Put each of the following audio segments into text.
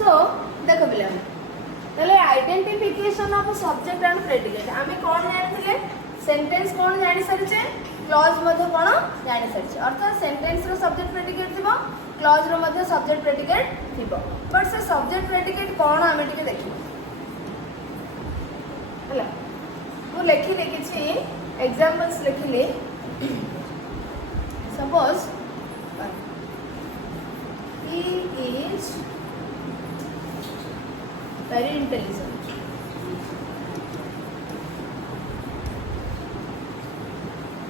सो देखो पिला ताले identification of subject and predicate आमे कोन जानिथिले सेंटेंस कोन जानि सारिचे क्लॉज मध्ये कोन जानि सारिचे अर्थात सेंटेंस रो सब्जेक्ट प्रेडिकेट थिबो क्लॉज रो मध्ये सब्जेक्ट प्रेडिकेट थिबो बट से सब्जेक्ट प्रेडिकेट कोन आमे टिके देखि हला मु लेखिले किछि एग्जांपल्स लेखिले suppose he is very intelligent.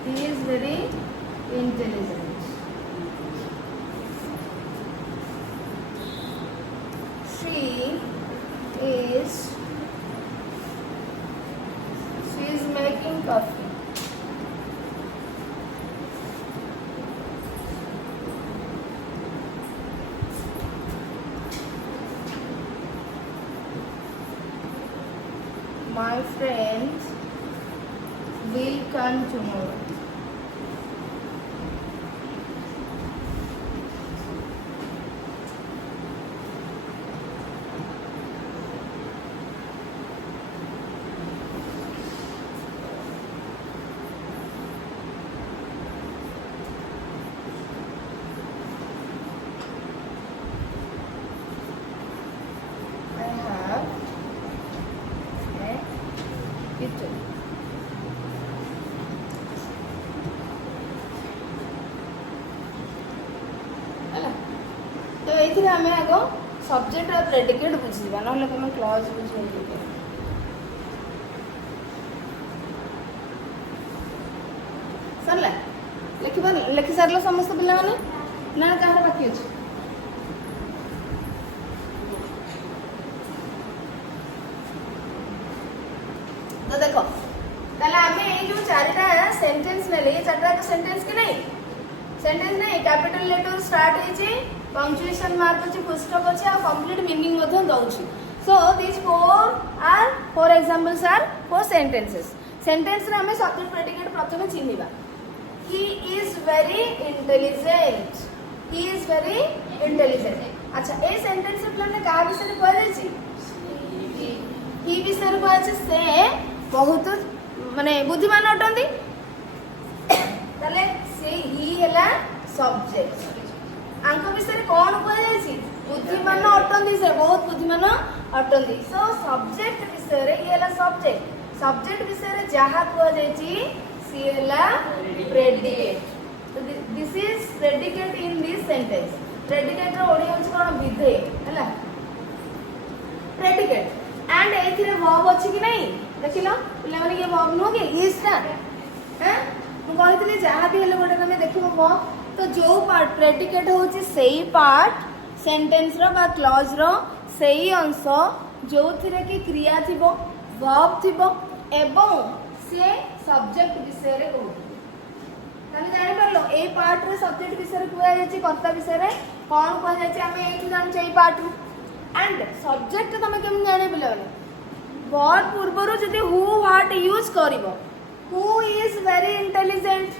He is very intelligent. She is making coffee. My friends will come tomorrow. I have itu ହେଲା तो एथि हमें आगो सब्जेक्ट और प्रेडिकेट बुझिबा नहले तुम क्लॉज बुझिबा सरला लिखिबा लिखि सारलो समस्त पिला माने ना काहर बाकी अछि तो देखो ताले आमे ए जो चारटा सेंटेंस नेले ये चारटा सेंटेंस के नहीं सेंटेंस नहीं कैपिटल लेटर स्टार्ट हेची पंक्चुएशन मार्क अछि पुस्तक अछि आ कंप्लीट मीनिंग मध्ये दउछि so this four examples are four sentences sentence रे हमें सब्जेक्ट प्रेडिकेट प्रथमे चिन्हिबा he is very intelligent he is very intelligent अच्छा ए सेंटेंस रे प्लान का विषय कहै छी ही विषय रे कहै छी से बहुत माने बुद्धिमान अटंती ताले से ही हैला सब्जेक्ट आंको विषय कोन कहै जाय छी बुद्धिमान अटंती से बहुत बुद्धिमान अटंती सो सब्जेक्ट विषय रे ये हैला सब्जेक्ट विषय रे जहा कहै जाय छी सी हैला प्रेडिकेट तो this is predicate in this sentence predicate रो ओडी होछ कोन विधेय हैला प्रेडिकेट एंड एथिरे वर्ब अछि कि नहीं देखिलो पिला माने ये वर्ब नो के इज ता हैं मु कहितले जहा भी हेले गोटे तमे देखिबो वर्ब तो जो पार्ट प्रेडिकेट होची सेही पार्ट सेंटेंस रो बा क्लॉज रो सेही अंश जो थिरे की क्रिया थिबो वर्ब थिबो एवं से सब्जेक्ट विषय रे कहू तमे जानि परलो ए पार्ट रे सब्जेक्ट विषय रे कहै जायछि कर्ता विषय रे कोन कहै जायछि हमें एठी जान छै पार्ट रू एंड सब्जेक्ट तमे केम जाने बिले वर्ब पूर्वरु जदि हु व्हाट यूज करिवो हु इज वेरी इंटेलिजेंट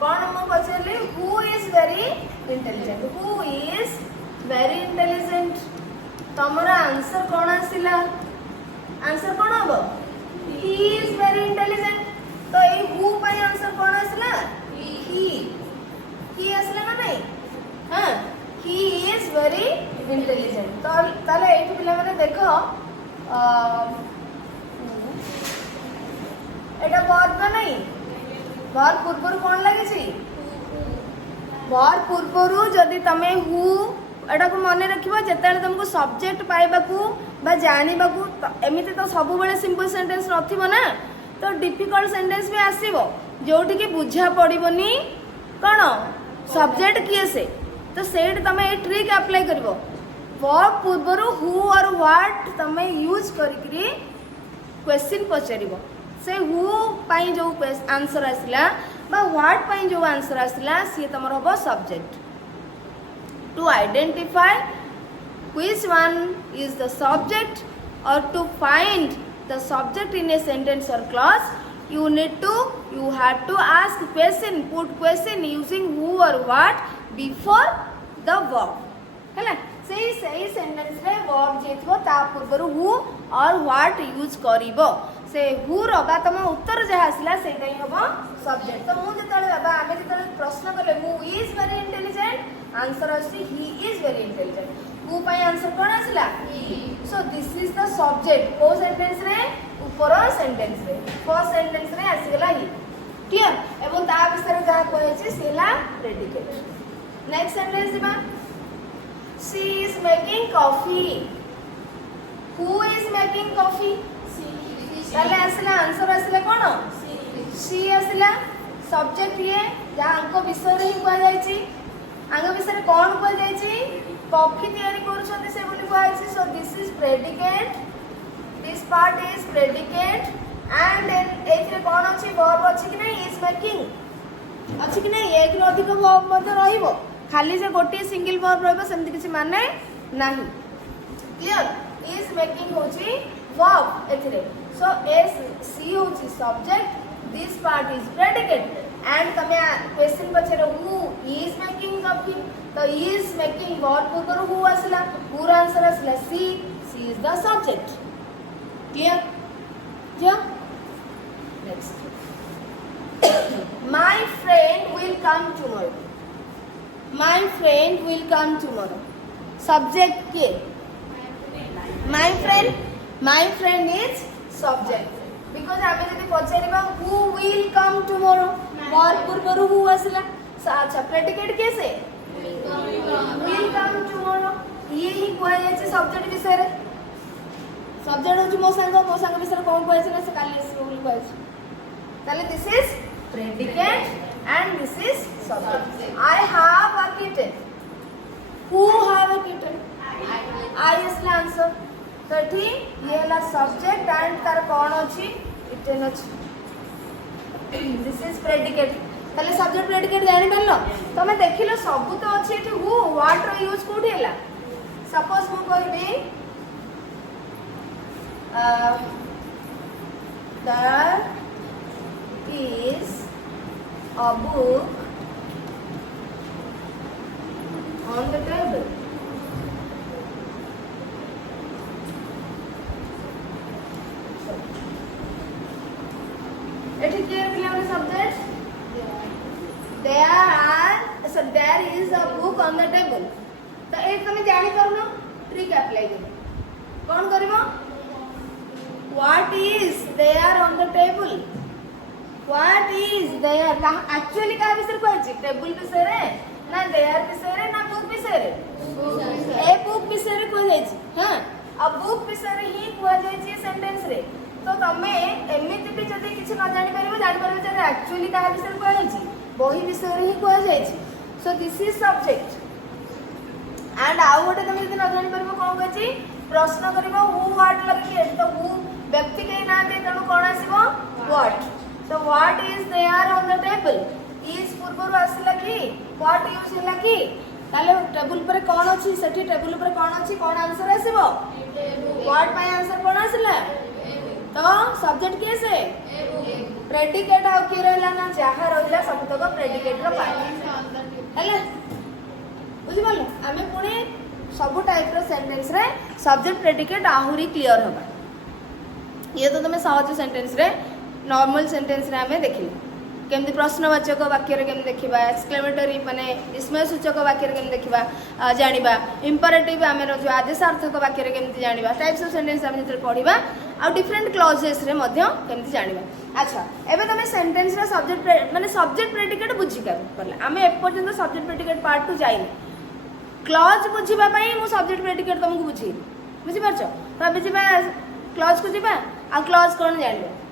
कोन मो पछले हु इज वेरी इंटेलिजेंट तमरा आंसर कोन आसिला आंसर कोन हबो ही इज वेरी इंटेलिजेंट तो ए हु पय आंसर कोन आसिला ही आसिला ना नहीं हां he is very intelligent तो ताले एठी पिला माने देखो एटा वर्ब ना नहीं वर्ब पूर्वरु कोन लागि छी वर्ब पूर्वरु जदी तमे हु एटा को मने रखिबो जेतेले तुमको सब्जेक्ट पाइबाकू बा जानिबाकू एमिति तो सब बेले सिंपल सेंटेंस नथिबो ना तो डिफिकल्ट सेंटेंस भी आसीबो जोठी के बुझा पड़िबोनी कोन सब्जेक्ट किए से तो सेट तमे ए ट्रिक अप्लाई करबो वर्ब पूर्वरु हु और व्हाट तमे यूज करिकरी क्वेश्चन पचरिबो से हु पाई जो आंसर आसिला बा व्हाट पाई जो आंसर आसिला सी तमर होबो subject to identify which one is the subject or to find the subject in a sentence or clause, you have to ask question, put question using who or what before the verb है सही sentence रे verb जे थो ता पूर्व who और what use करिवो से who रो बा तम उत्तर जहा आसला सेटा ही हबो सब्जेक्ट तो मु जतले बाबा आमे जतले प्रश्न करले who is very intelligent answer आसी he is very intelligent who पाई आंसर कोन आसला he so this is the subject को सेंटेंस रे ऊपर सेंटेंस रे फर्स्ट सेंटेंस रे आसीगला ही क्लियर एवं ता विषय जहा कहै छी सेला प्रेडिकेट नेक्स्ट सेंटेंस दिबा She is making coffee. Who is making coffee? ताले आसला आंसर आसला कोन she आसला सब्जेक्ट ये जा अंक विषय रे ही कह जाय छी अंग विषय कोन कह जाय छी कॉफी तयारी करूछन से बोली कह छी so this is predicate this part is predicate and एथरे कोन अछि वर्ब अछि कि नै इज मेकिंग अछि कि नै एक रो अधिक वर्ब मध्य रहिबो खाली से गोटे सिंगल वर्ब रहबो सेमति किछि माने नाही क्लियर इज मेकिंग होची वर्ब एथरे सो एस सी होची subject this part is predicate and तमे क्वेश्चन पछरे हु इज मेकिंग कॉफी तो इज मेकिंग वर्ब पूर्व हु आसला पूरा आंसर आसला she is the subject clear जो next my friend will come tomorrow My friend will come tomorrow. Subject के my friend is subject because आमे जदि पचारिबा who will come tomorrow verb पूर्व who आसला अच्छा प्रेडिकेट कैसे will come tomorrow ये ही कोइ अछि सब्जेक्ट विषय रे सब्जेक्ट होछि मो संग विषय कोन कोइ अछि से काली will कोइ अछि ताले this is predicate and this is subject. I have a kitten. Who have a kitten? I is the answer. तो ठीक ये वाला subject and तार कौन अछि kitten अछि this is predicate ताले subject predicate जानि परलो तो मैं देखिलो सब तो अछि एठी who what रो यूज कोठी हैला सपोज मु कहबी there is a book on the table. It is clear below the subject. There is a book on the table. तो एक तमे जानि करनो ट्रिक अप्लाई करो कौन करबो what is there on the table What is there? Actually क्या विषय को है? टेबल विषय रे ना there विषय रे ना बुक विषय रे ए बुक विषय रे को है हां अब बुक विषय रे ही को है सेंटेंस रे तो तमे एमिति भी जदी किछ न जानि परबो जे एक्चुअली क्या विषय को है बही विषय रे ही को है सो दिस इज सब्जेक्ट एंड आउ गोटे तमे जदी न जानि परबो कोन कहछि प्रश्न करबो हु व्हाट लगे तो हु व्यक्ति के ना दे तनो कोन आसीबो what So what is there on the table? Is पूर्वरु आसिला कि what यूज होला कि ताले टेबल पर कोन अछि सेठी टेबल पर कोन अछि कोन आंसर आसीबो what पाई आंसर कोन आसिला तो सब्जेक्ट केसे प्रेडिकेट आ कि रहला ना जहा रहला सब तक प्रेडिकेट रो पार्ट हैला बुझि बोल हमें पुणे सब टाइप रो सेंटेंस रे सब्जेक्ट प्रेडिकेट आहुरी क्लियर होबा ये तो तमे सहज सेंटेंस रे नॉर्मल सेंटेंस रे हमें देखिले केमति प्रश्नवाचक वाक्य रे केमति देखिबा एक्सक्लेमेटरी माने विस्मय सूचक वाक्य रे केमति देखिबा जानिबा इंपरेटिव हमें जो आदेशार्थक वाक्य रे केमति जानिबा टाइप्स ऑफ सेंटेंस हम जते पढिबा आ डिफरेंट क्लॉजेस रे मध्य केमति जानिबा अच्छा एबे तमे सेंटेंस रे सब्जेक्ट माने सब्जेक्ट प्रेडिकेट बुझि करले हमें ए पर्यंत सब्जेक्ट प्रेडिकेट पार्ट टू जाइले क्लॉज बुझिबा पई मु सब्जेक्ट प्रेडिकेट तुमको बुझी बुझि परछो तो अबे जिबा क्लॉज को जिबा आ क्लॉज कोन जानिबा